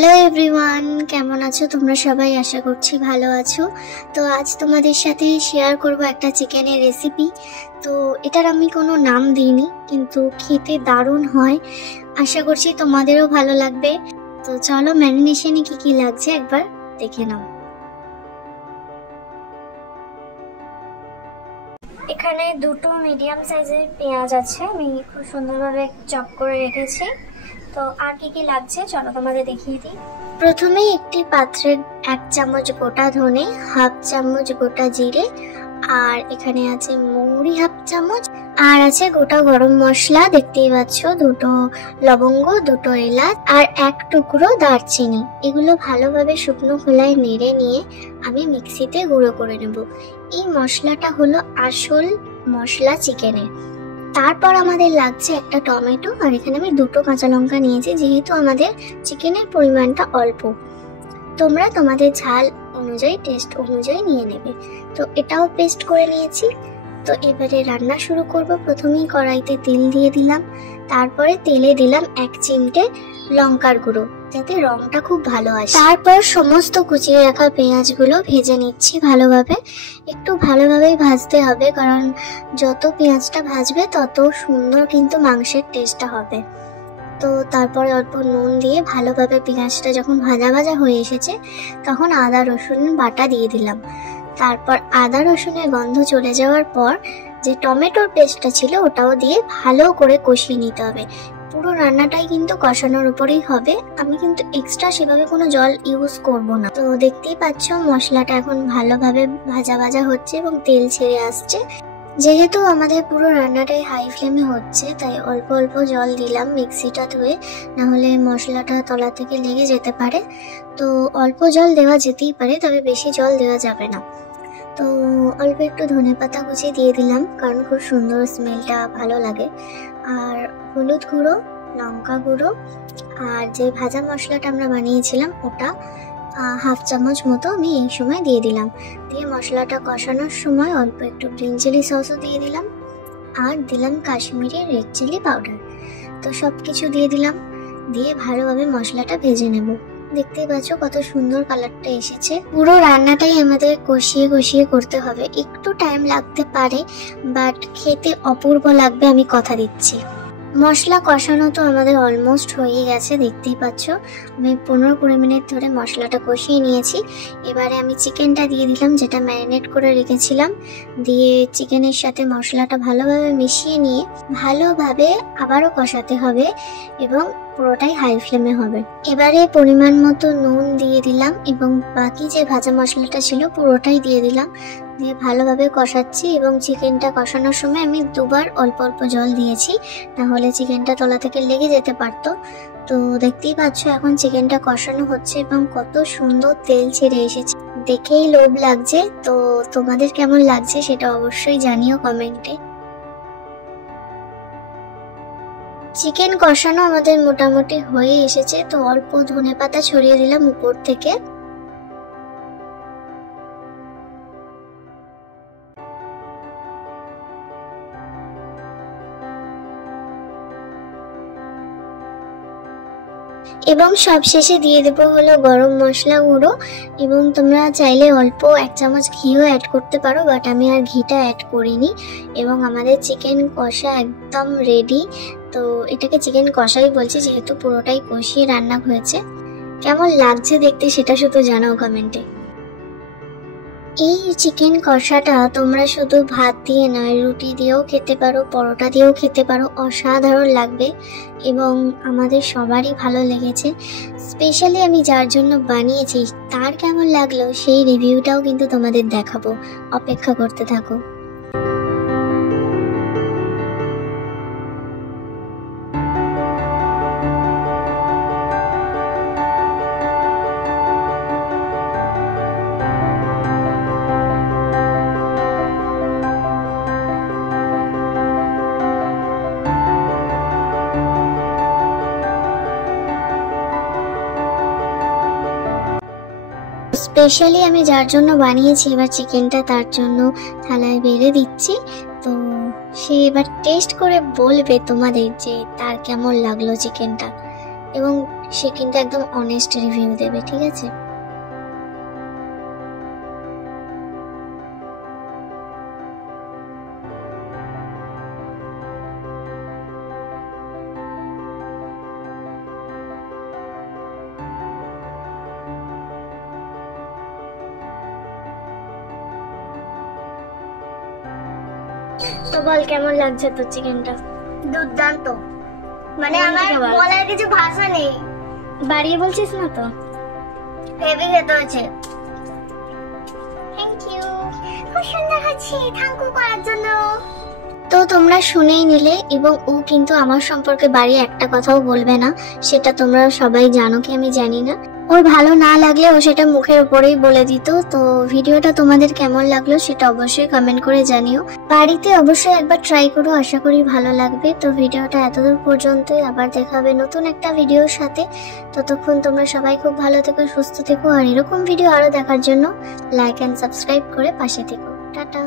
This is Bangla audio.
হ্যালো এভরিওয়ান, কেমন আছো তোমরা সবাই? আশা করছি ভালো আছো। তো আজ তোমাদের সাথে শেয়ার করব একটা চিকেনের রেসিপি। তো এটার আমি কোনো নাম দিইনি, কিন্তু খেতে দারুণ হয়। আশা করছি তোমাদেরও ভালো লাগবে। তো চলো ম্যারিনেশনে কি কি লাগছে একবার দেখে নাও। এখানে দুটো মিডিয়াম সাইজের পেঁয়াজ আছে, আমি খুব সুন্দরভাবে চপ করে রেখেছি। তো আর কি কি লাগছে চলো তোমাদের দেখিয়ে দিই। প্রথমে একটি পাত্রে 1 চামচ গোটা ধনে, হাফ চামচ গোটা জিরে, আর এখানে আছে মৌরি হাফ চামচ, আর আছে গোটা গরম মশলা দেখতেই পাচ্ছ, দুটো লবঙ্গ, দুটো এলাচ আর 1 টুকরো দারচিনি। এগুলো ভালোভাবে শুকনো খোলায় নেড়ে নিয়ে আমি মিক্সিতে গুঁড়ো করে নেব। এই মশলাটা হলো আসল মশলা চিকেনের। তারপর আমাদের লাগছে একটা টমেটো, আর এখানে আমি দুটো কাঁচা লঙ্কা নিয়েছি, যেহেতু আমাদের চিকেনের পরিমাণটা অল্প। তোমরা তোমাদের ঝাল অনুযায়ী, টেস্ট অনুযায়ী নিয়ে নেবে। তো এটাও পেস্ট করে নিয়েছি। তো এবারে রান্না শুরু করব। প্রথমেই কড়াইতে তেল দিয়ে দিলাম, তারপরে তেলে দিলাম 1 চিমটে লঙ্কার গুঁড়ো, যাতে রংটা খুব ভালো আসে। তারপর সমস্ত কুচিয়ে রাখা পেঁয়াজগুলো ভেজে নিচ্ছি ভালোভাবে। একটু ভালোভাবেই ভাজতে হবে, কারণ যত পেঁয়াজটা ভাজবে তত সুন্দর কিন্তু মাংসের টেস্টটা হবে। তো তারপরে অল্প নুন দিয়ে ভালোভাবে পেঁয়াজটা যখন ভাজা ভাজা হয়ে এসেছে, তখন আদা রসুন বাটা দিয়ে দিলাম। তারপর আদা রসুনের গন্ধ চলে যাওয়ার পর যে টমেটোর পেস্টটা ছিল ওটাও দিয়ে ভালো করে কষিয়ে নিতে হবে। পুরো রান্নাটাই কিন্তু কষানোর উপরেই হবে, আমি কিন্তু এক্সট্রা সেভাবে কোনো জল ইউজ করব না। তো দেখতেই পাচ্ছ মশলাটা এখন ভালোভাবে ভাজা ভাজা হচ্ছে এবং তেল ছেড়ে আসছে। যেহেতু আমাদের পুরো রান্নাটাই হাই ফ্লেমে হচ্ছে, তাই অল্প অল্প জল দিলাম মিক্সিটা ধুয়ে, নাহলে মশলাটা তলা থেকে লেগে যেতে পারে। তো অল্প জল দেওয়া যেতেই পারে, তবে বেশি জল দেওয়া যাবে না। তো অল্প একটু ধনেপাতা কুচি দিয়ে দিলাম, কারণ খুব সুন্দর স্মেলটা ভালো লাগে। আর হলুদ গুঁড়ো, লঙ্কা গুঁড়ো, আর যে ভাজা মশলাটা আমরা বানিয়েছিলাম ওটা হাফ চামচ মতো আমি এই সময় দিয়ে দিলাম। দিয়ে মশলাটা কষানোর সময় অল্প একটু গ্রিন চিলি সসও দিয়ে দিলাম, আর দিলাম কাশ্মীরি রেড চিলি পাউডার। তো সব কিছু দিয়ে দিলাম, দিয়ে ভালোভাবে মশলাটা ভেজে নেব। দেখতেই পাচ্ছ কত সুন্দর কালারটা এসেছে। পুরো রান্নাটাই আমাদের কষিয়ে কষিয়ে করতে হবে, একটু টাইম লাগতে পারে, বাট খেতে অপূর্ব লাগবে, আমি কথা দিচ্ছি। মশলা কষানো তো আমাদের অলমোস্ট হয়ে গেছে, দেখতেই পাচ্ছ আমি 15-20 মিনিট ধরে মশলাটা কষিয়ে নিয়েছি। এবারে আমি চিকেনটা দিয়ে দিলাম, যেটা ম্যারিনেট করে রেখেছিলাম। দিয়ে চিকেনের সাথে মশলাটা ভালোভাবে মিশিয়ে নিয়ে ভালোভাবে আবারও কষাতে হবে, এবং পুরোটাই হাই ফ্লেমে হবে। এবারে পরিমাণ মতো নুন দিয়ে দিলাম, এবং বাকি যে ভাজা মশলাটা ছিল পুরোটাই দিয়ে দিলাম। দিয়ে ভালোভাবে কষাচ্ছি, এবং চিকেনটা কষানোর সময় আমি 2বার অল্প অল্প জল দিয়েছি, নাহলে চিকেনটা তলা থেকে লেগে যেতে পারতো। তো দেখতেই পাচ্ছ এখন চিকেনটা কষানো হচ্ছে এবং কত সুন্দর তেল ছেড়ে এসেছে, দেখেই লোভ লাগছে। তো তোমাদের কেমন লাগছে সেটা অবশ্যই জানিও কমেন্টে। চিকেন কষানো আমাদের মোটামুটি হয়ে এসেছে, তো অল্প ধনেপাতা ছড়িয়ে দিলাম উপর থেকে। এবং সবশেষে দিয়ে দেবো হলো গরম মশলা গুঁড়ো, এবং তোমরা চাইলে অল্প 1 চামচ ঘিও অ্যাড করতে পারো, বাট আমি আর ঘিটা অ্যাড করিনি। এবং আমাদের চিকেন কষা একদম রেডি। তো এটাকে চিকেন কষাই বলছি, যেহেতু পুরোটাই কষিয়ে রান্না হয়েছে। কেমন লাগছে দেখতে সেটা শুধু জানাও কমেন্টে। এই চিকেন কষাটা তোমরা শুধু ভাত দিয়ে নয়, রুটি দিয়েও খেতে পারো, পরোটা দিয়েও খেতে পারো, অসাধারণ লাগবে এবং আমাদের সবারই ভালো লেগেছে। স্পেশালি আমি যার জন্য বানিয়েছি তার কেমন লাগলো সেই রিভিউটাও কিন্তু তোমাদের দেখাবো, অপেক্ষা করতে থাকো। স্পেশালি আমি যার জন্য বানিয়েছি এবার চিকেনটা তার জন্য থালায় বেড়ে দিচ্ছি। তো সে এবার টেস্ট করে বলবে তোমাদের যে তার কেমন লাগলো চিকেনটা। এবং সে কিন্তু একদম অনেস্ট রিভিউ দেবে, ঠিক আছে? তো বল কেমন লাগছে তোর চিকেনটা? দুর্দান্ত, মানে আমার বলার কিছু ভাষা নেই। বাড়িয়ে বলছিস না তো? হেভি খেতে হয়েছে। থ্যাংক ইউ, খুব সুন্দর হচ্ছে, থ্যাংক ইউ করার জন্য। তো তোমরা শুনেই নিলে, এবং ও কিন্তু আমার সম্পর্কে বাড়ি একটা কথাও বলবে না, সেটা তোমরা সবাই জানো কি আমি জানি না। ওর ভালো না লাগলে ও সেটা মুখের উপরেই বলে দিত। তো ভিডিওটা তোমাদের কেমন লাগলো সেটা অবশ্যই কমেন্ট করে জানিও। বাড়িতে অবশ্যই একবার ট্রাই করো, আশা করি ভালো লাগবে। তো ভিডিওটা এতদূর পর্যন্তই, আবার দেখা হবে নতুন একটা ভিডিওর সাথে। ততক্ষণ তোমরা সবাই খুব ভালো থেকো, সুস্থ থেকো, আর এরকম ভিডিও আরো দেখার জন্য লাইক এন্ড সাবস্ক্রাইব করে পাশে থেকো। টাটা।